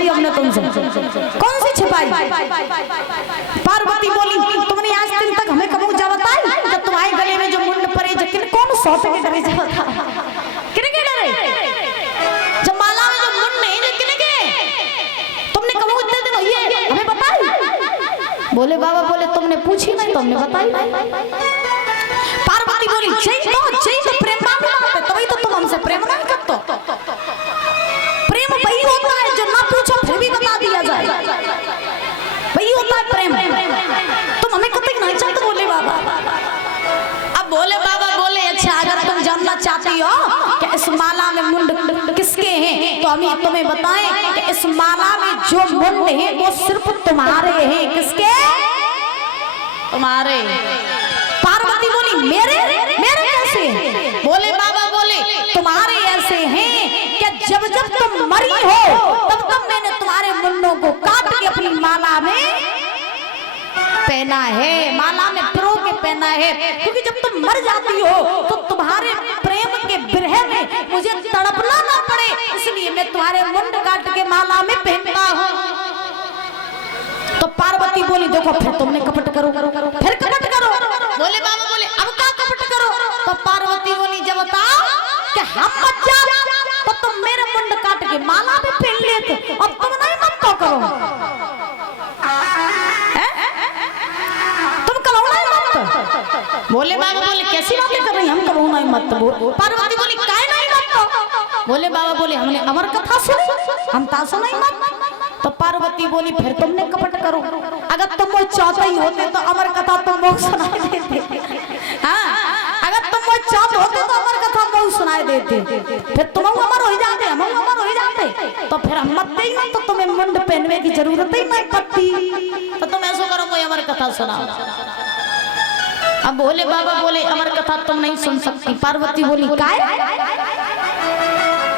छिपाई हमने तुमसे? कौन सी छिपाई? पार्वती बोली तुमने आज दिन तक हमें कबू जा बताई जब तुम्हारे गले में जो मुंड पड़े जकिन कौन सौंपे के डरे जा बता किन के डरे जब माला में जो मुंड नहीं जकिन के तुमने कबू इतने दिन हुए हमें बताई? बोले बाबा बोले तुमने पूछी नहीं तुमने बताई नहीं। पार्वती बोली जय तो प्रेम बात है तभी तो तुम हमसे प्रेम नहीं करते। प्रेम वही होता है जो ना पूछो फिर भी बता दिया जाए, वही होता है प्रेम। तुम हमें कतई नहीं चाहते। बोले बाबा अब बोले बाबा बोले अच्छा अगर तुम जानना चाहती हो कि इस माला में मुंड किसके हैं तो हम तुम्हें बताएं कि इस माला में जो मुंड है वो सिर्फ तुम्हारे हैं। किसके? तुम्हारे। पार्वती बोली मेरे मेरे कैसे? बोले बाबा बोले तुम्हारे ऐसे हैं कि जब जब तुम मरी हो तब तब मैंने तुम्हारे मुंडों को काट के अपनी माला में पहना है, माला में पिरो के पहना है, क्योंकि जब तुम मर जाती हो तो तुम्हारे प्रेम के बिरह में मुझे तड़पना ना पड़े, इसलिए मैं तुम्हारे मुंड काट के माला में पहनता हूँ। तो पार्वती बोली देखो फिर तुमने कपट करो फिर कपट करो। बोले बाबा बोले अब क्या कपट करो? तो पार्वती बोली जब बताओ कि हम मत जाओ तो तुम मेरे मुंड काट के माला में पहन लेते और तुम नहीं मत तो करो। तुम कहो नहीं मत। बोले बाबा बोले कैसी बातें कर रही हम कहो नहीं मत। पार्वती बोली काय नहीं मत। बोले बाबा बोले हमने अमर कथा सुनी हम तासो नहीं मत। तो पार्वती बोली फिर तुमने कपट करो। अगर तुम वो चाहते ही होते तो अमर कथा तुम लोग सुनाई देते। हाँ अगर तुम वो चाहते होते तो अमर कथा बहुत सुनाई देते, फिर तुम अमर हो जाते हम अमर हो जाते। तो फिर हम मत ही ना तो तुम्हें मुंड पहनने की जरूरत ही नहीं पड़ती। तो तुम ऐसा करो कोई अमर कथा सुनाओ। अब बोले बाबा बोले अमर कथा तुम नहीं सुन सकती। पार्वती बोली काय?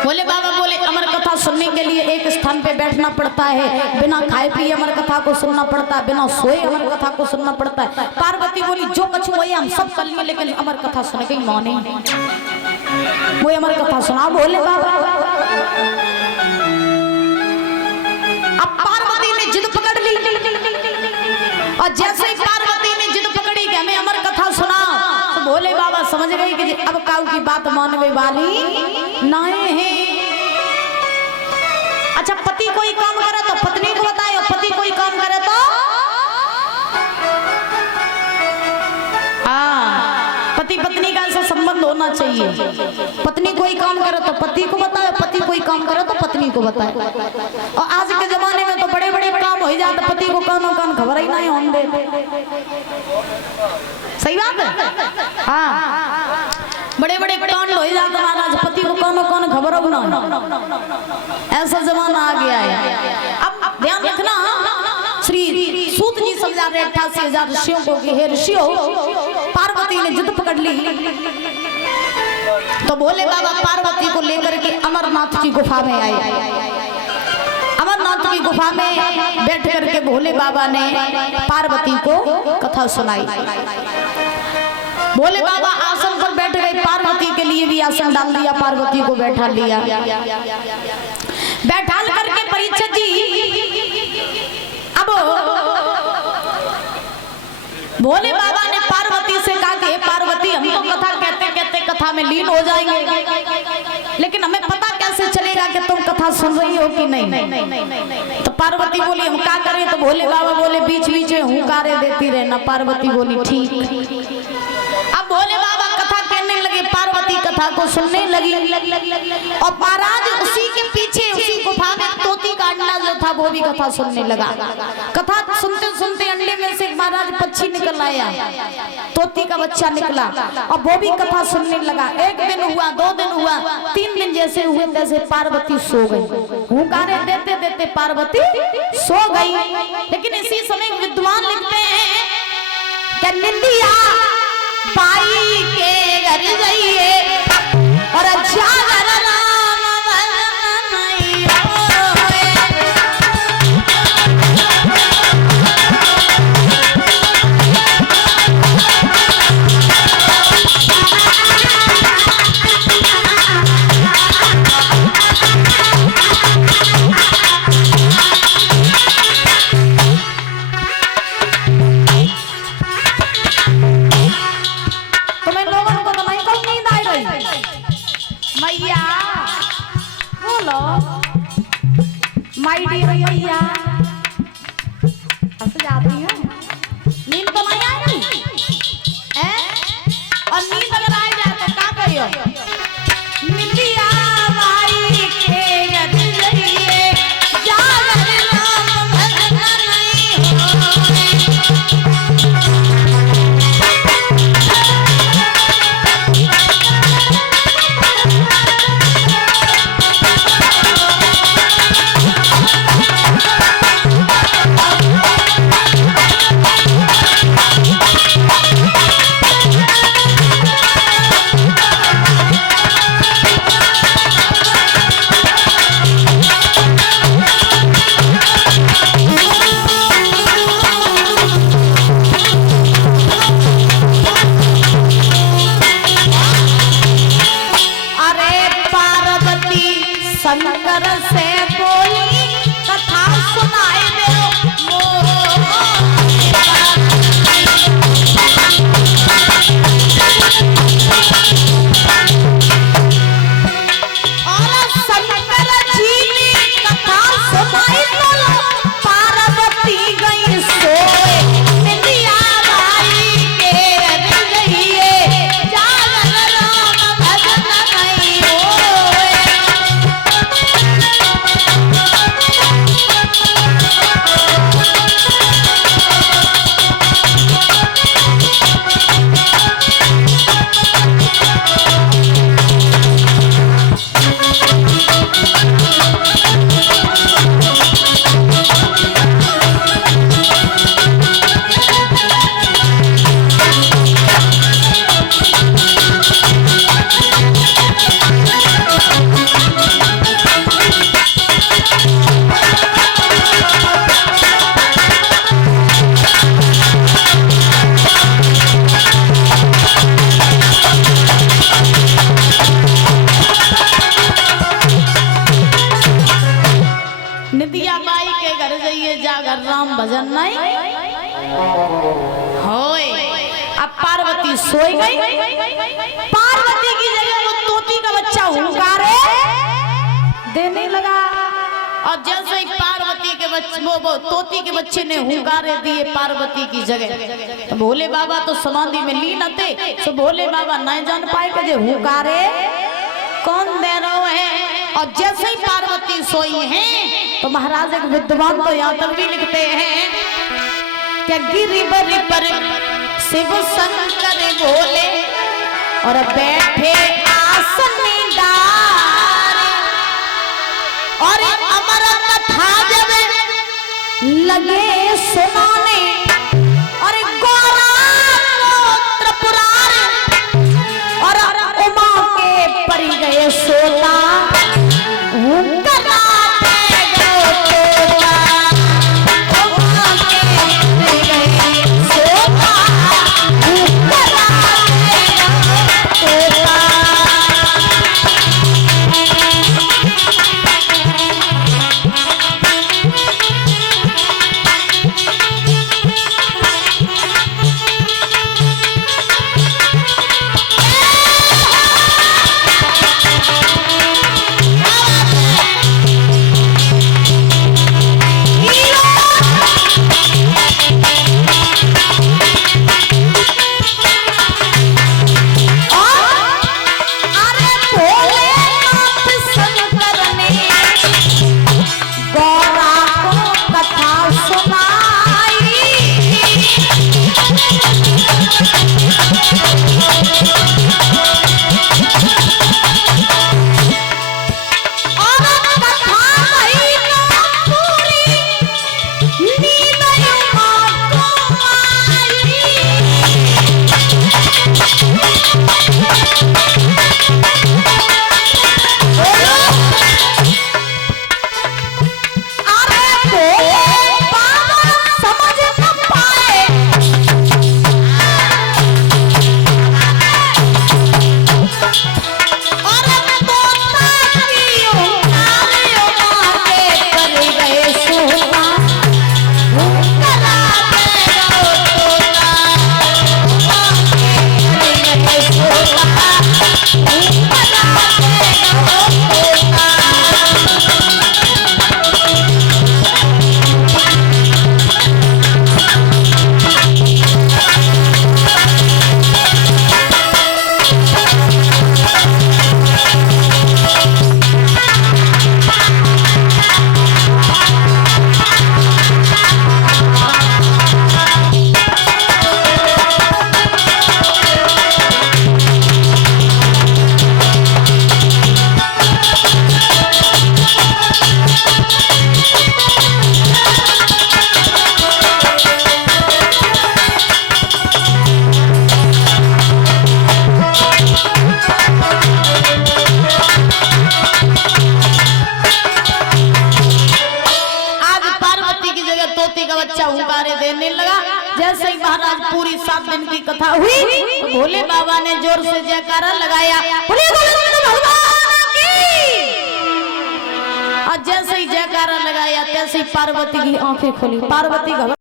बोले बाबा बोले अमर कथा सुनने के लिए एक स्थान पे बैठना पड़ता है, बिना खाए पिए अमर कथा को सुनना पड़ता है, बिना सोए अमर कथा को सुनना पड़ता है। पार्वती बोली जो कुछ वही हम सब कर लिए लेकिन अमर कथा सुनने की माने वो अमर कथा सुना। बोले बाबा अब पार्वती ने जिद पकड़ ली और जैसे ही पार्वती ने जिद पकड़ी कि हमें अमर कथा सुना तो बोले बाबा समझ गई कि अब काऊ की बात मानने वाली नहीं है। अच्छा पति कोई काम करे तो पत्नी को बताए और पति कोई काम करे तो पति पत्नी का ऐसा संबंध होना चाहिए। पत्नी कोई काम करे तो पति को बताए, पति कोई काम करे तो पत्नी को बताए। और आज के जमाने में तो बड़े बड़े काम हो जाते पति को कानों कान खबर ही नहीं होने दे। सही बात है। हाँ बड़े बड़े कांड हो जाते महाराज पति को कानों कान खबर हो ना, ऐसा जमाना आ गया है। अब ध्यान रखना श्री सूत जी समझा रहे 88,000 ऋषियों को कि हे ऋषियों पार्वती ने जिद पकड़ ली तो बोले बाबा पार्वती को लेकर के अमरनाथ की गुफा में आए। अमरनाथ की गुफा में बैठ करके भोले बाबा ने पार्वती को कथा सुनाई। भोले बाबा आसन पर बैठ गए, पार्वती के लिए भी आसन डाल दिया, पार्वती को बैठा लिया। बैठाल करके परीक्षित जी अब भोले बाबा ने पार्वती से कहा कि पार्वती हम तो कथा कहते कहते कथा में लीन हो जाएंगे, लेकिन हमें पता कैसे चलेगा कि तुम कथा सुन रही हो कि नहीं। तो पार्वती बोली हम क्या करें? तो भोले बाबा बोले बीच बीच में हुंकारे देती रहना। पार्वती बोली ठीक। अब भोले बाबा कथा कहने लगे, पार्वती कथा को सुनने लगी और महाराज उसी के पीछे उसी गुफा में तोती का अंडा जो था वो भी कथा सुनने लगा। कथा सुनते सुनते अंडे में से महाराज पक्षी निकल आया, तोती का बच्चा निकला और वो भी कथा सुनने लगा। 1 दिन हुआ, 2 दिन हुआ, 3 दिन जैसे हुए तैसे पार्वती सो गई। हुंकारे देते देते पार्वती सो गई। लेकिन इसी समय विद्वान लिखते हैं कि निंदिया बाई के घर जाइए और जागर माई डियर मैया हंस जाती है। नींद तो नहीं आई है और नींद अगर आ जाए तो क्या करियो? निंदिया माई के गद रहिए जागर राम भजन नहीं शंकर से बोली कथा सुनाए दो और शंकर जी ने कथा सुनाई दो पार्वती गई सोए निंदिया माई के रहिए जागर राम भजन नहीं होए। निंदिया बाई के घर जाइए जागर राम भजन नहीं होए। अब पार्वती सोई गई। पार्वती की जगह वो तोती का बच्चा हुंकारे देने लगा और जैसे ही पार्वती के बच्चे वो तोती के बच्चे ने हुंकारे दिए पार्वती की जगह तो भोले बाबा तो समाधि में लीन थे। तो भोले बाबा नहीं जान पाए कि जो हुंकारे कौन दे रहे हैं। और जैसे ही पार्वती सोई है तो महाराज एक विद्वान तो यहाँ तक भी लिखते हैं क्या गिरिबरी पर शिव शंकर बोले और बैठे आसनीदार और अमर कथा जब लगे सुनाने और गौरा त्रिपुरारी और उमा के परी गए सोता पार्वती का बच्चा हुंकारे देने लगा। जैसे ही महाराज पूरी 7 दिन की कथा हुई तो भोले बाबा ने जोर से जयकारा लगाया, बोले गोविंद भगवान की। और जैसे ही जयकारा लगाया तैसे ही पार्वती की आंखें खुली। पार्वती